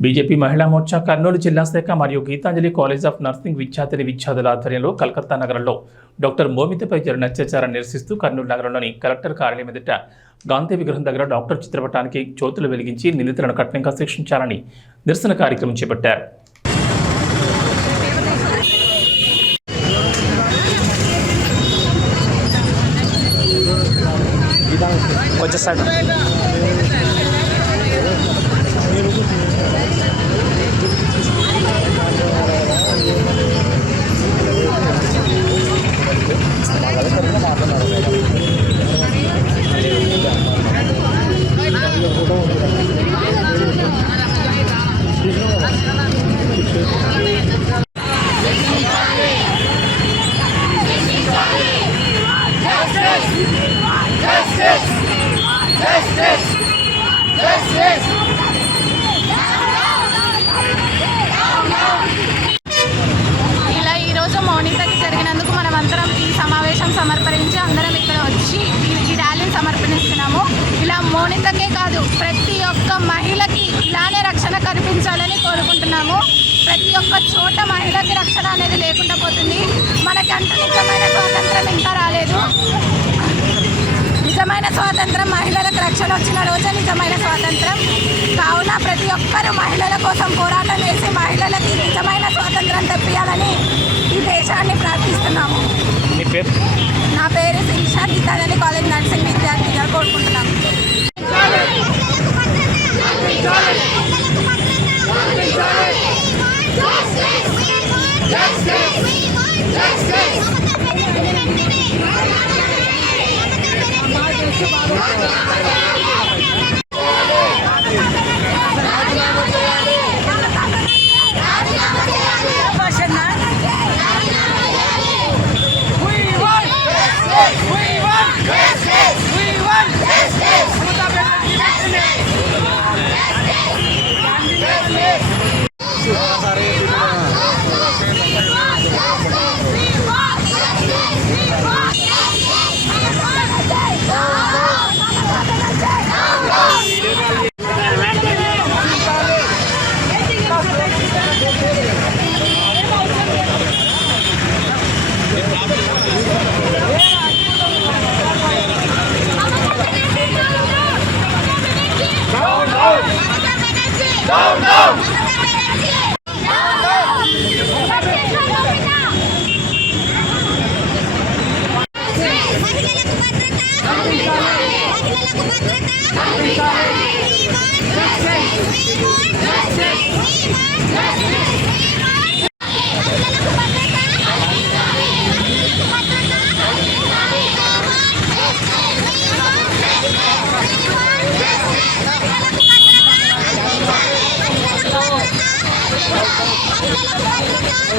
BJP మహిళా మోర్చా కర్నూలు జిల్లా శాఖ మరియు గీతాంజలి కాలేజ్ ఆఫ్ నర్సింగ్ విద్యార్థిని విద్యార్థుల ఆధ్వర్యంలో కలకత్తా నగరంలో డాక్టర్ మోమితపై జరిగిన అత్యాచారాన్ని నిరసిస్తూ కర్నూలు నగరంలోని కలెక్టర్ కార్యాలయం ఎదుట గాంధీ విగ్రహం దగ్గర డాక్టర్ చిత్రపటానికి జ్యోతులు వెలిగించి నిందితులను కఠినంగా శిక్షించాలని నిరసన కార్యక్రమం చేపట్టారు. కొంచెం ఇలా ఈరోజు మౌనికకి జరిగినందుకు మనం అందరం ఈ సమావేశం సమర్పించి అందరం ఇక్కడ వచ్చి ఈ- ఈ ర్యాలీని సమర్పిస్తున్నాము ఇలా మౌనికకే కాదు ప్రతి ఒక్క మహిళకి ఇలానే రక్షణ కల్పించాలని కోరుకుంటున్నాము. ప్రతి ఒక్క చోట మహిళకి రక్షణ అనేది లేకుండా పోతుంది. మనకి అంత నిజమైన స్వాతంత్రం ఇంకా రాలేదు. స్వాతంత్రం మహిళలకు రక్షణ వచ్చిన రోజే నిజమైన స్వాతంత్రం. కావున ప్రతి ఒక్కరూ మహిళల కోసం పోరాటం చేసి మహిళలకి నిజమైన స్వాతంత్రం తెప్పియాలని ఈ దేశాన్ని ప్రార్థిస్తున్నాము. నా పేరు శిరీష గీతాంజలి కాలేజ్ మహిళలకు Come on.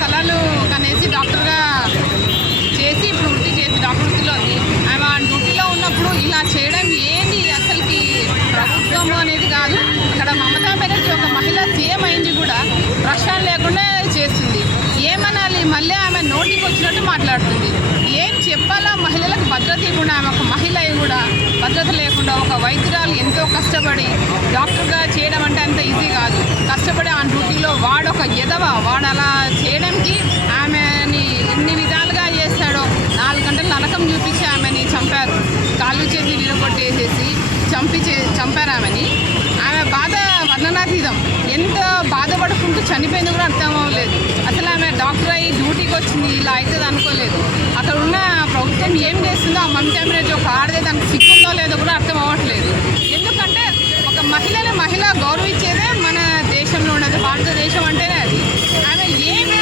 కళలు కనేసి డాక్టర్గా చేసి ఇప్పుడు వృత్తి చేసి డాక్టర్ వృత్తిలో ఉంది. ఆమె ఆ డ్యూటీలో ఉన్నప్పుడు ఇలా చేయడం ఏంది? అసలుకి ప్రభుత్వం అనేది కాదు. అక్కడ మమతా బెనర్జీ ఒక మహిళ సీఎం అయింది కూడా ప్రశ్న లేకుండా చేస్తుంది. ఏమనాలి? మళ్ళీ ఆమె నోటికి వచ్చినట్టు మాట్లాడుతుంది. ఏం చెప్పాలా? మహిళలకు భద్రత ఇవ్వకుండా ఆమె ఒక మహిళ కూడా భద్రత లేకుండా ఒక వైద్యురాలు ఎంతో కష్టపడి డాక్టర్గా చేయడం అంటే అంత ఈజీ కాదు. కష్టపడి వాడు అలా చేయడానికి ఆమెని ఎన్ని విధాలుగా చేస్తాడో నాలుగు గంటలు నరకం చూపించి ఆమెని చంపారు. కాళ్ళు చేతి విరగొట్టేసేసి చంపి చంపారు ఆమెని. ఆమె బాధ వర్ణనాతీతం. ఎంత బాధపడుకుంటూ చనిపోయింది కూడా అర్థం అవ్వలేదు. అసలు ఆమె డాక్టర్ అయ్యి డ్యూటీకి వచ్చింది ఇలా అవుతుంది అనుకోలేదు. అక్కడ ఉన్న ప్రభుత్వం ఏం చేస్తుందో ఆ మమతా బెనర్జీ ఒక ఆడదే దానికి సిగ్గుందో లేదో కూడా అర్థం అవ్వట్లేదు ఎందుకంటే ఒక మహిళని మహిళ గౌరవించేదే మన దేశంలో ఉన్నది భారతదేశం అంటేనే అది. ఆమె ఏమి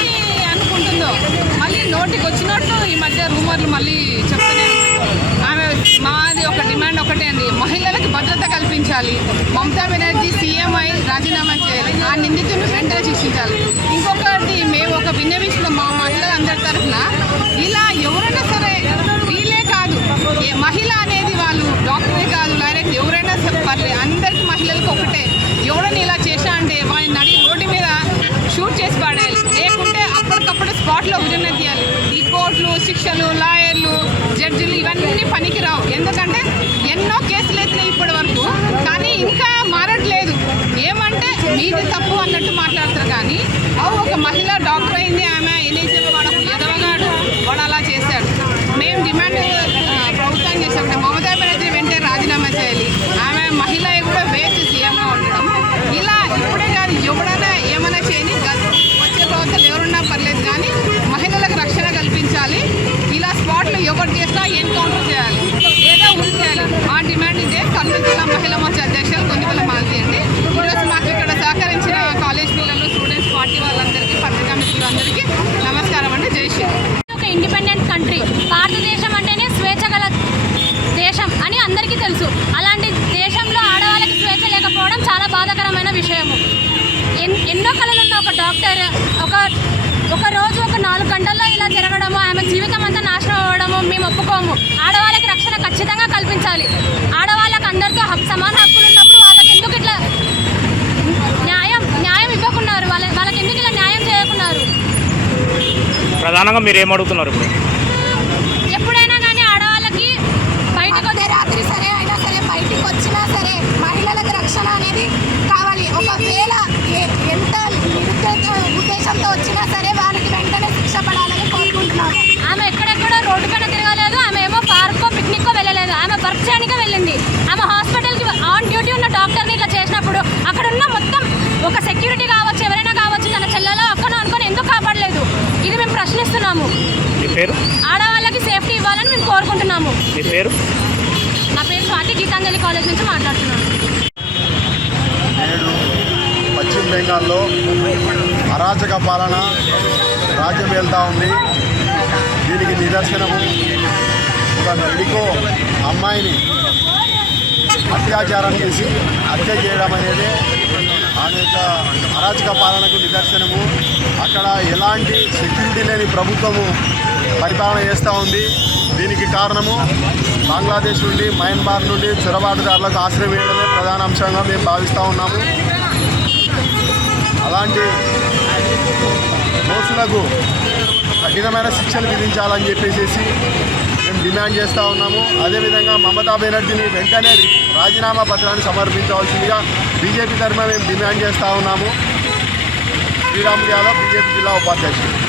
అనుకుంటుందో మళ్ళీ నోటికి వచ్చినట్టు ఈ మధ్య రూమర్లు మళ్ళీ చెప్తూనే ఆమె మాది ఒక డిమాండ్ ఒకటే అండి మహిళలకు భద్రత కల్పించాలి. మమతా బెనర్జీ సీఎం అయి రాజీనామా చేయాలి. ఆ నిందితుడిని వెంటనే శిక్షించాలి. ఇంకో వాటిలో విభజన తీయాలి. ఈ కోర్టులు శిక్షలు లాయర్లు జడ్జిలు ఇవన్నీ పనికి రావు ఎందుకంటే ఎన్నో కేసులు ఎత్తినాయి ఇప్పటి వరకు కానీ ఇంకా మారట్లేదు. ఏమంటే మీది తప్పు అన్నట్టు మాట్లాడతారు కానీ అవు ఒక మహిళ డాక్టర్ అయింది ఆమె ఎన్ఐసీలో వాడు ఒక ఎదవగాడు వాడు అలా చేశాడు మేము డిమాండ్ ఆ, ప్రభుత్వం చేసాం మమతా బెనర్జీ వెంటనే రాజీనామా చేయాలి ఆమె మహిళ కూడా వేస్ట్ సీఎంగా ఉండడం ఇలా ఇప్పుడే కాదు ఎవడైనా ఏమైనా చేయని గత- వచ్చే ప్రభుత్వాలు ఎవరున్నా పర్లేదు కానీ మహిళలకు రక్షణ కల్పించాలి ఇలా స్పాట్లో ఎవరు చేసినా ఎన్కౌంటర్ చేయాలి లేదా ఉరి చేయాలి మా డిమాండ్ ఇదే కర్నూలు జిల్లా మహిళా మోర్చా అధ్యక్షులు కొందిపల్లి మాలతి అండి ఈరోజు మాకు ఇక్కడ సహకరించిన కాలేజ్ పిల్లలు స్టూడెంట్స్ పార్టీ వాళ్ళందరికీ పత్రికా మిత్రులందరికీ నమస్కారం అండి జై శ్రీ ఒక ఇండిపెండెంట్ కంట్రీ భారతదేశం అంటేనే స్వేచ్ఛ గల దేశం అని అందరికీ తెలుసు. అలాంటి దేశంలో ఆడవాళ్ళకి స్వేచ్ఛ లేకపోవడం చాలా బాధాకరమైన విషయము. ఎన్- ఎన్నో కళలు ఉన్న ఒక డాక్టర్ ఒక ఒక రోజు ఒక నాలుగు గంటల్లో ఇలా తిరగడము ఆమె జీవితం అంతా నాశనం అవ్వడము మేము ఒప్పుకోము. ఆడవాళ్ళకి రక్షణ ఖచ్చితంగా కల్పించాలి. ఆడవాళ్ళకి అందరితో హక్కు సమాన హక్కులు ఉన్నప్పుడు వాళ్ళకి ఎందుకు ఇట్లా న్యాయం న్యాయం ఇవ్వకున్నారు? వాళ్ళ వాళ్ళకి ఎందుకు ఇలా న్యాయం చేయకున్నారు? ప్రధానంగా మీరు ఏం ఇప్పుడు ఎప్పుడైనా కానీ ఆడవాళ్ళకి బయటకు అదే రాత్రి సరే అయినా సరే బయటికి వచ్చినా సరే మహిళలకు రక్షణ అనేది కావాలి. ఒకవేళ ఎంత నిరుద్దేశ బెంగాల్లో అరాచక పాలన రాజ్యం వెళ్తూ ఉంది. దీనికి నిదర్శనము ఒక మెడికో అమ్మాయిని అత్యాచారం చేసి హత్య చేయడం అనేది ఆమె యొక్క అరాచక పాలనకు నిదర్శనము. అక్కడ ఎలాంటి సెక్యూరిటీ లేని ప్రభుత్వము పరిపాలన చేస్తూ ఉంది. దీనికి కారణము బంగ్లాదేశ్ నుండి మయన్మార్ నుండి చొరబాటుదారులకు ఆశ్రయం వేయడమే ప్రధాన అంశంగా మేము భావిస్తూ ఉన్నాము. అలాంటి దోషులకు కఠినమైన శిక్షలు విధించాలని చెప్పేసి మేము డిమాండ్ చేస్తూ ఉన్నాము. అదేవిధంగా మమతా బెనర్జీని వెంటనే రాజీనామా పత్రాన్ని సమర్పించవలసిందిగా బీజేపీ తరఫున మేము డిమాండ్ చేస్తూ ఉన్నాము. శ్రీరాములు యాదవ్ బీజేపీ జిల్లా ఉపాధ్యక్షుడు.